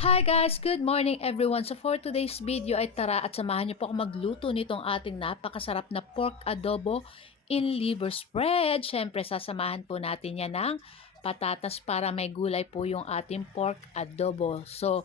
Hi guys! Good morning everyone! So for today's video ay tara at samahan niyo po ako magluto nitong ating napakasarap na pork adobo in liver spread. Siyempre sasamahan po natin yan ng patatas para may gulay po yung ating pork adobo. So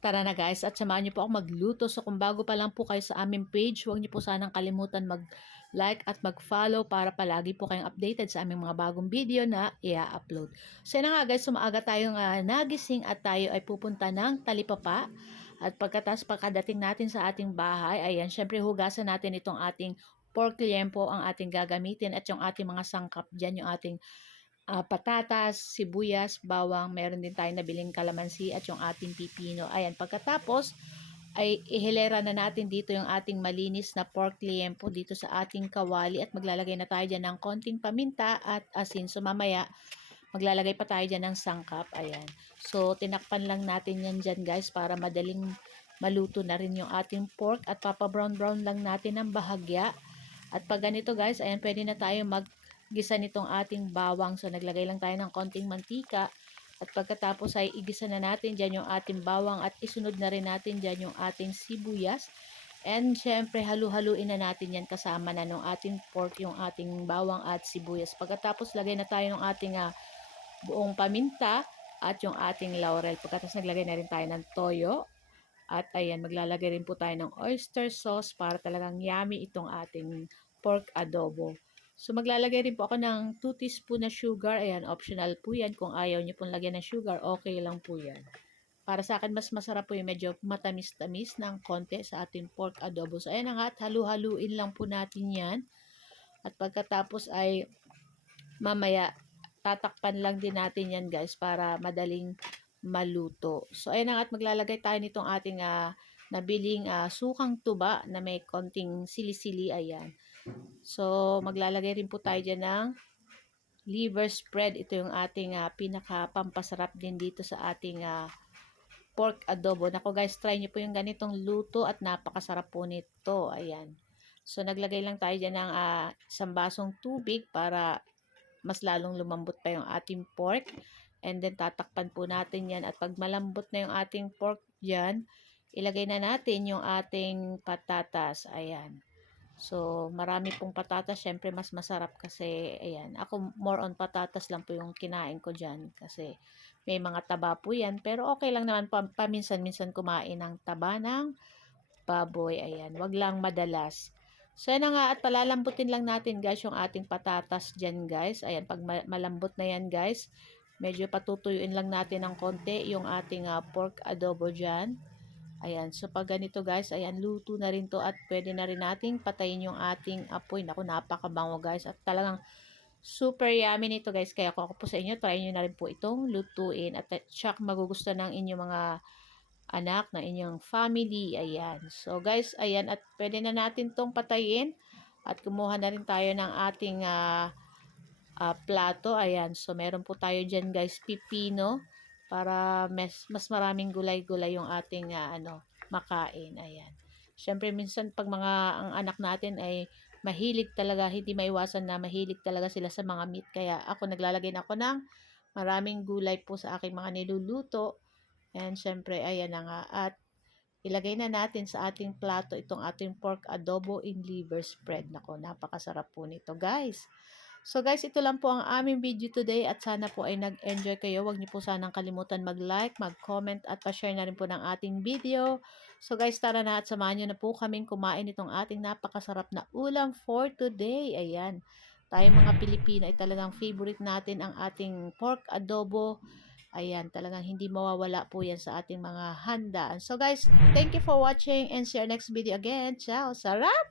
tara na guys at samahan niyo po ako magluto. So kung bago pa lang po kayo sa aming page, huwag niyo po sanang kalimutan mag-like at mag-follow para palagi po kayong updated sa aming mga bagong video na i-upload. So yun na nga guys, maaga tayong nagising at tayo ay pupunta ng Talipapa. At pagkadating natin sa ating bahay, ayan, syempre hugasan natin itong ating pork liempo ang ating gagamitin at yung ating mga sangkap dyan, yung ating patatas, sibuyas, bawang, meron din tayo nabiling kalamansi at yung ating pipino. Ayan, pagkatapos ay ihilera na natin dito yung ating malinis na pork liempo dito sa ating kawali at maglalagay na tayo dyan ng konting paminta at asin. So mamaya maglalagay pa tayo dyan ng sangkap. Ayan. So tinakpan lang natin yan dyan guys para madaling maluto na rin yung ating pork at papa-brown-brown lang natin ng bahagya. At pag ganito guys, ayan, pwede na tayo gisa nitong ating bawang. So naglagay lang tayo ng konting mantika at pagkatapos ay igisa na natin dyan yung ating bawang at isunod na rin natin dyan yung ating sibuyas. And syempre halu-haluin na natin yan kasama na ng ating pork yung ating bawang at sibuyas. Pagkatapos lagay na tayo ng ating buong paminta at yung ating laurel. Pagkatapos naglagay na rin tayo ng toyo. At ayan, maglalagay rin po tayo ng oyster sauce para talagang yummy itong ating pork adobo. So maglalagay rin po ako ng 2 teaspoon na sugar. Ayan, optional po yan. Kung ayaw nyo pong lagyan ng sugar, okay lang po yan. Para sa akin, mas masarap po yung medyo matamis-tamis ng konti sa ating pork adobo. So ayan na nga, at halu-haluin lang po natin yan. At pagkatapos ay mamaya, tatakpan lang din natin yan guys para madaling maluto. So ayun na nga, at maglalagay tayo nitong ating nabiling sukang tuba na may konting sili-sili. Ayan. So, maglalagay rin po tayo dyan ng liver spread. Ito yung ating pinaka-pampasarap din dito sa ating pork adobo. Nako guys, try nyo po yung ganitong luto at napakasarap po nito. Ayan. So, naglagay lang tayo dyan ng isang basong tubig para mas lalong lumambot pa yung ating pork. And then, tatakpan po natin yan. At pag malambot na yung ating pork dyan, ilagay na natin yung ating patatas. Ayan. So, marami pong patatas. Syempre, mas masarap kasi, ayan. Ako, more on patatas lang po yung kinain ko dyan. Kasi, may mga taba po yan. Pero, okay lang naman paminsan-minsan kumain ng taba ng baboy. Ayan. Wag lang madalas. So, yan na nga. At palalambutin lang natin, guys, yung ating patatas dyan, guys. Ayan. Pag malambot na yan, guys, medyo patutuyuin lang natin ng konti yung ating pork adobo dyan. Ayan, so pag ganito guys, ayan, luto na rin to at pwede na rin nating patayin yung ating apoy. Naku, napakabango guys at talagang super yummy nito guys. Kaya kung ako po sa inyo, try nyo na rin po itong lutuin at tsak magugustuhan ng inyong mga anak, ng inyong family. Ayan, so guys, ayan, at pwede na natin tong patayin at kumuha na rin tayo ng ating plato. Ayan, so meron po tayo dyan guys, pipino para mas maraming gulay-gulay yung ating makain. Ayan. Syempre minsan pag ang anak natin ay mahilig talaga, hindi maiwasan na mahilig talaga sila sa mga meat. Kaya ako naglalagay na ako ng maraming gulay po sa aking mga niluluto. And syempre ayan na nga. At ilagay na natin sa ating plato itong ating pork adobo in liver spread. Nako, napakasarap po nito guys. So guys, ito lang po ang aming video today at sana po ay nag-enjoy kayo. Huwag niyo po sanang kalimutan mag-like, mag-comment at pa-share na rin po ng ating video. So guys, tara na at samahan niyo na po kaming kumain itong ating napakasarap na ulam for today. Ayan, tayo mga Pilipino ay talagang favorite natin ang ating pork adobo. Ayan, talagang hindi mawawala po yan sa ating mga handaan. So guys, thank you for watching and see you next video again. Ciao! Sarap!